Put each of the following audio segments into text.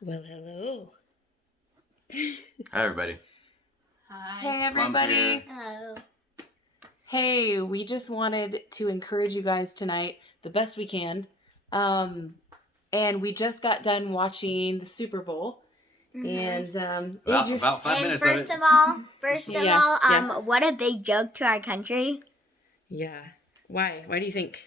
Well, hello. Hi, everybody. Hi. Hey, everybody. Hello. Hey, we just wanted to encourage you guys tonight the best we can. And we just got done watching the Super Bowl. And About 5 minutes of it. First of Yeah, all, what a big joke to our country. Yeah. Why? Why do you think?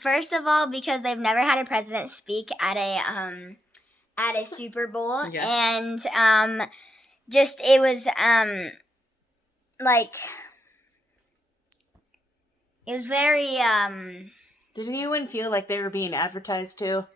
First of all, because they've never had a president speak at a Super Bowl, Yeah. and just it was like it was very Did anyone feel like they were being advertised to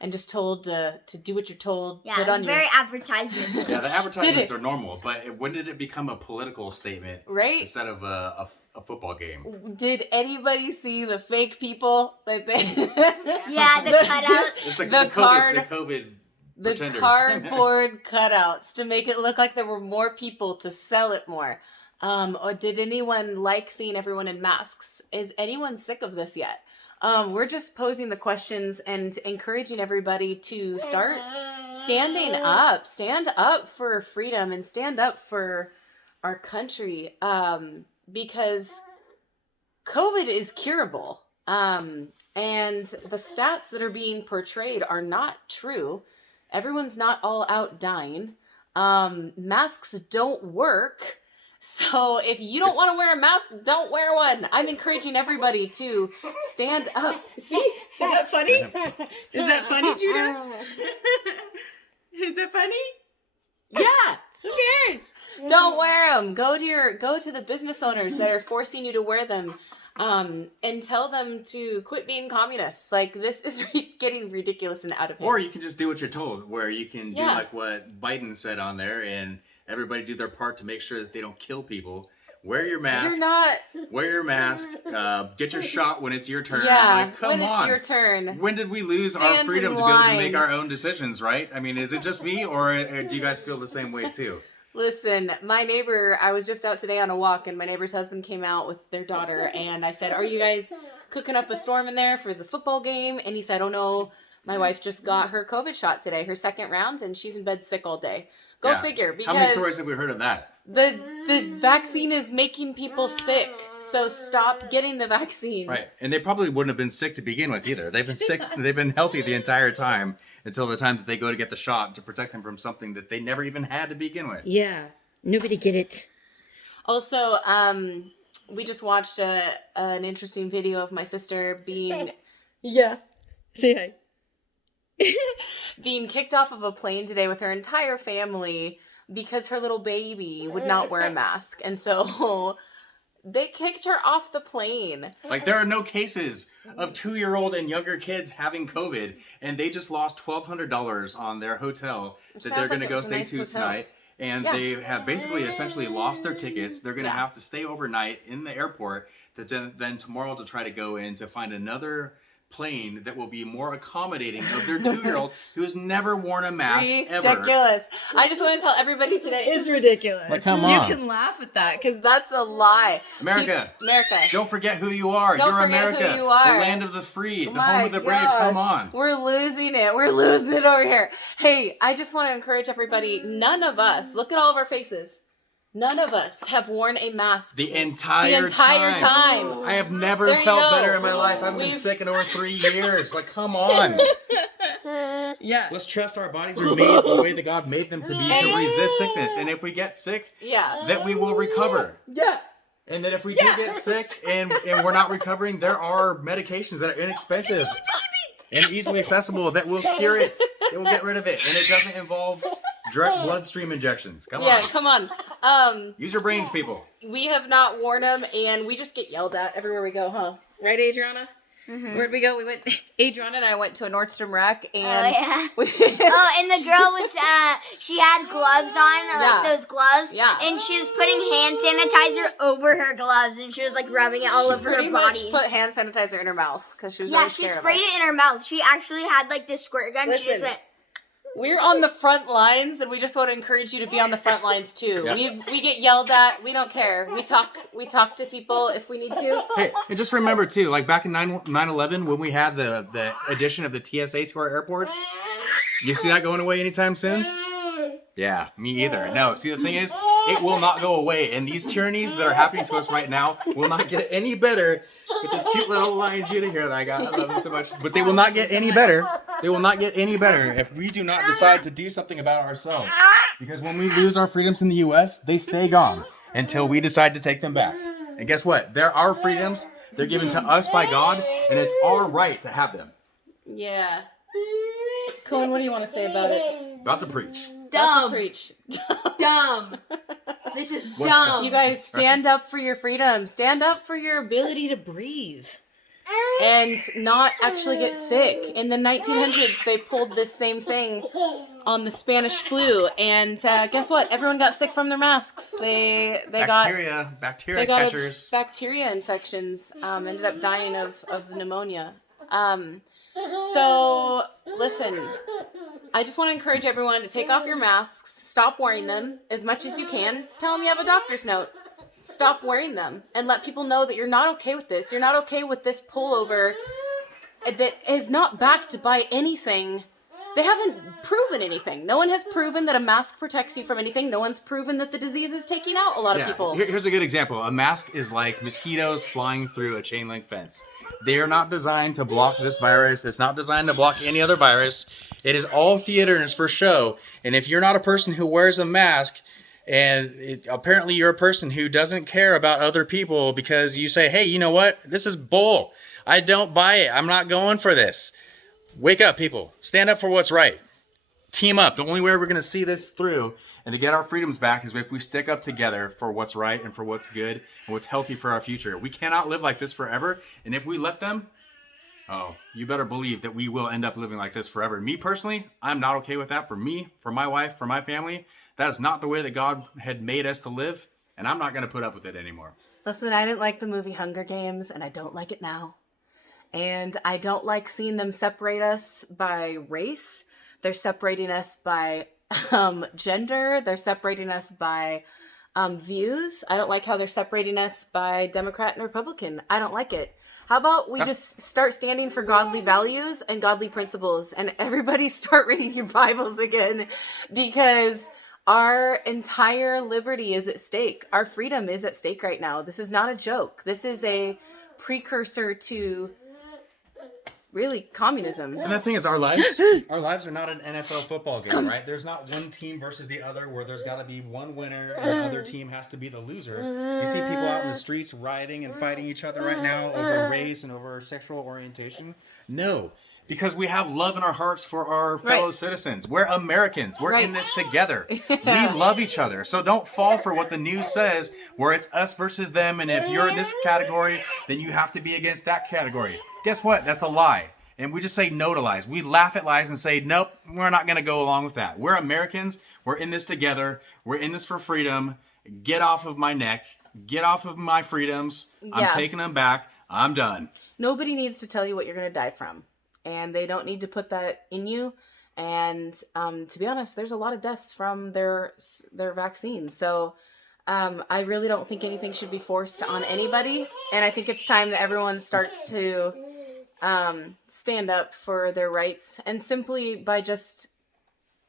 and just told to do what you're told? yeah, put it was on very advertisement. Yeah, the advertisements are normal, but when did it become a political statement Right? instead of a football game? Did anybody see the fake people that they? Yeah, the cutout. It's like The card- the COVID The pretenders. cardboard cutouts to make it look like there were more people to sell it more. Or did anyone like seeing everyone in masks? Is anyone sick of this yet? We're just posing the questions and encouraging everybody to start standing up. Stand up for freedom and stand up for our country. Because COVID is curable. And the stats that are being portrayed are not true. Everyone's not all out dying. Masks don't work. So if you don't want to wear a mask, don't wear one. I'm encouraging everybody to stand up. See? Is that funny? Is that funny, Judah? Is that funny? Yeah. Who cares? Don't wear them. Go to the business owners that are forcing you to wear them. And tell them to quit being communists. Like, this is getting ridiculous and out of hand. Or you can just do what you're told, where you can do Yeah. like what Biden said on there, and everybody do their part to make sure that they don't kill people. Wear your mask. You're not. Wear your mask. Get your shot when it's your turn. Yeah, Like, come when on. it's your turn. When did we lose our Stand freedom in to be able to line. make our own decisions, right? I mean, is it just me, or do you guys feel the same way too? Listen, my neighbor, I was just out today on a walk, and my neighbor's husband came out with their daughter, and I said, "Are you guys cooking up a storm in there for the football game?" And he said, "Oh no, my wife just got her COVID shot today, her second round, and she's in bed sick all day." Go Yeah. figure, because How many stories have we heard of that? the vaccine is making people sick, so stop getting the vaccine. Right, and they probably wouldn't have been sick to begin with either. They've been sick, they've been healthy the entire time until the time that they go to get the shot to protect them from something that they never even had to begin with. Yeah, nobody get it. Also, we just watched an interesting video of my sister being, yeah, say hi, being kicked off of a plane today with her entire family because her little baby would not wear a mask, and so they kicked her off the plane. Like, there are no cases of 2-year-old and younger kids having COVID, and they just lost $1,200 on their hotel that sounds they're going like to it go was a stay nice to hotel. tonight. And Yeah. they have basically essentially lost their tickets. They're going to Yeah. have to stay overnight in the airport, then tomorrow to try to go in to find another plane that will be more accommodating of their 2-year-old who has never worn a mask ever. Ridiculous. I just want to tell everybody today it's ridiculous. Like, come You on. can laugh at that because that's a lie. America. America. Don't forget who you are. Don't You're forget who America, you are. the land of the free, the My home of the brave. gosh. Come on. We're losing it. We're losing it over here. Hey, I just want to encourage everybody. None of us, look at all of our faces. None of us have worn a mask The entire time. I have never There you felt go. better in my life. I've been We've- sick in over 3 years. Like, come on. Yeah. Let's trust our bodies are made the way that God made them to be to resist sickness. And if we get sick, Yeah. that we will recover. Yeah. And that if we do get sick and we're not recovering, there are medications that are inexpensive and easily accessible that will cure it. It will get rid of it. And it doesn't involve direct bloodstream injections. Come Yeah, on. come on. Use your brains, people. We have not worn them, and we just get yelled at everywhere we go, huh? Right, Adriana? Where'd we go? We went. Adriana and I went to a Nordstrom Rack, and yeah. we, And the girl was, she had gloves on, like Yeah. those gloves. Yeah. And she was putting hand sanitizer over her gloves, and she was like rubbing it all over pretty her much body. put hand sanitizer in her mouth because she was Yeah, really she scared sprayed of us. it in her mouth. She actually had like this squirt gun. She just Listen. went. We're on the front lines, and we just want to encourage you to be on the front lines too. Yeah. We get yelled at. We don't care. We talk to people if we need to. Hey, and just remember too, like back in 9/11 when we had the addition of the TSA to our airports, you see that going away anytime soon? Yeah, me either. No, see the thing is, it will not go away, and these tyrannies that are happening to us right now will not get any better with this cute little Lion Judah here that I got. I love him so much. But they will not get any better. They will not get any better if we do not decide to do something about ourselves. Because when we lose our freedoms in the U.S., they stay gone until we decide to take them back. And guess what? They're our freedoms. They're given to us by God, and it's our right to have them. Yeah. Cohen, what do you want to say about it? About to preach. About to Dumb. preach. Dumb. This is What's dumb. You guys stand up for your freedom. Stand up for your ability to breathe. And not actually get sick. In the 1900s, they pulled this same thing on the Spanish flu, and guess what? Everyone got sick from their masks. They Bacteria got catchers. bacteria infections. Ended up dying of pneumonia. So listen, I just want to encourage everyone to take off your masks, stop wearing them as much as you can. Tell them you have a doctor's note. Stop wearing them and let people know that you're not okay with this. You're not okay with this pullover that is not backed by anything. They haven't proven anything. No one has proven that a mask protects you from anything. No one's proven that the disease is taking out a lot of people. Here's a good example. A mask is like mosquitoes flying through a chain link fence. They are not designed to block this virus. It's not designed to block any other virus. It is all theater and it's for show. And if you're not a person who wears a mask, and apparently you're a person who doesn't care about other people because you say, hey, you know what? This is bull. I don't buy it. I'm not going for this. Wake up, people. Stand up for what's right. Team up. The only way we're going to see this through and to get our freedoms back is if we stick up together for what's right and for what's good and what's healthy for our future. We cannot live like this forever. And if we let them, oh, you better believe that we will end up living like this forever. Me personally, I'm not okay with that. For me, for my wife, for my family, that is not the way that God had made us to live. And I'm not going to put up with it anymore. Listen, I didn't like the movie Hunger Games, and I don't like it now. And I don't like seeing them separate us by race. They're separating us by gender. They're separating us by views. I don't like how they're separating us by Democrat and Republican. I don't like it. How about we just start standing for godly values and godly principles, and everybody start reading your Bibles again, because our entire liberty is at stake. Our freedom is at stake right now. This is not a joke. This is a precursor to really communism. And the thing is, our lives are not an NFL football game, right? There's not one team versus the other where there's got to be one winner and the other team has to be the loser. You see people out in the streets rioting and fighting each other right now over race and over sexual orientation. No, because we have love in our hearts for our fellow citizens. We're Americans. We're in this together. We love each other. So don't fall for what the news says, where it's us versus them, and if you're in this category, then you have to be against that category. Guess what? That's a lie. And we just say no to lies. We laugh at lies and say, nope, we're not going to go along with that. We're Americans. We're in this together. We're in this for freedom. Get off of my neck. Get off of my freedoms. I'm taking them back. I'm done. Nobody needs to tell you what you're going to die from. And they don't need to put that in you. And to be honest, there's a lot of deaths from their vaccines. So I really don't think anything should be forced on anybody. And I think it's time that everyone starts to stand up for their rights, and simply by just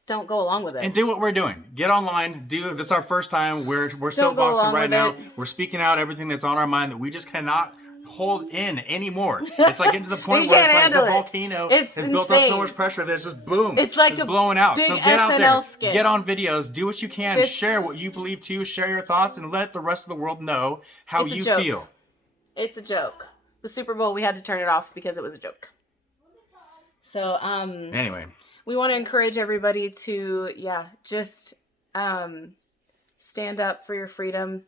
don't go along with it. And do what we're doing. Get online. This is our first time. We're soapboxing right now. We're speaking out everything that's on our mind that we just cannot hold in anymore. It's like getting to the point where it's like the volcano has built up so much pressure that it's just boom. It's like it's blowing out. Big So get out SNL there. skit. Get on videos. Do what you can. Share what you believe too. Share your thoughts and let the rest of the world know how you feel. It's a joke. The Super Bowl, we had to turn it off because it was a joke. So, anyway, we want to encourage everybody to, just stand up for your freedom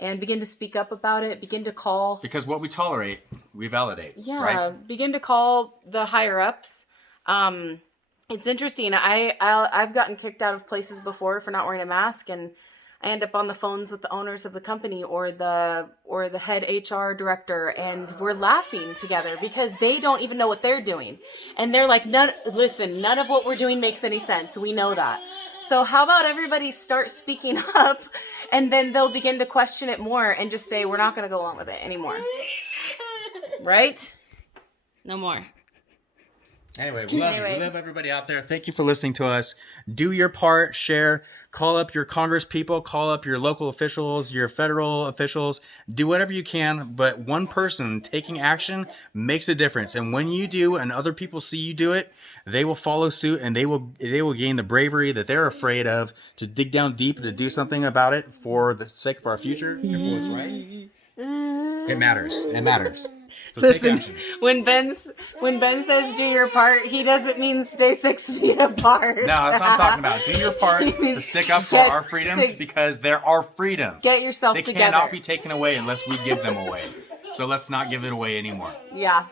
and begin to speak up about it. Begin to call. Because what we tolerate, we validate. Yeah, right? Begin to call the higher ups. It's interesting. I've gotten kicked out of places before for not wearing a mask, and I end up on the phones with the owners of the company or the head HR director, and we're laughing together because they don't even know what they're doing. And they're like, none of what we're doing makes any sense. We know that. So how about everybody start speaking up, and then they'll begin to question it more and just say, we're not going to go along with it anymore. Right? No more. Anyway, we love you. We love everybody out there. Thank you for listening to us. Do your part, share, call up your Congress people, call up your local officials, your federal officials. Do whatever you can, but one person taking action makes a difference. And when you do and other people see you do it, they will follow suit, and they will gain the bravery that they're afraid of to dig down deep and to do something about it for the sake of our future. If it's right, it matters. It matters. So Listen, take action. when Ben says do your part, he doesn't mean stay 6 feet apart. No, that's what I'm talking about. Do your part to stick up for our freedoms, because there are freedoms. Get yourself they together. They cannot be taken away unless we give them away. So let's not give it away anymore. Yeah.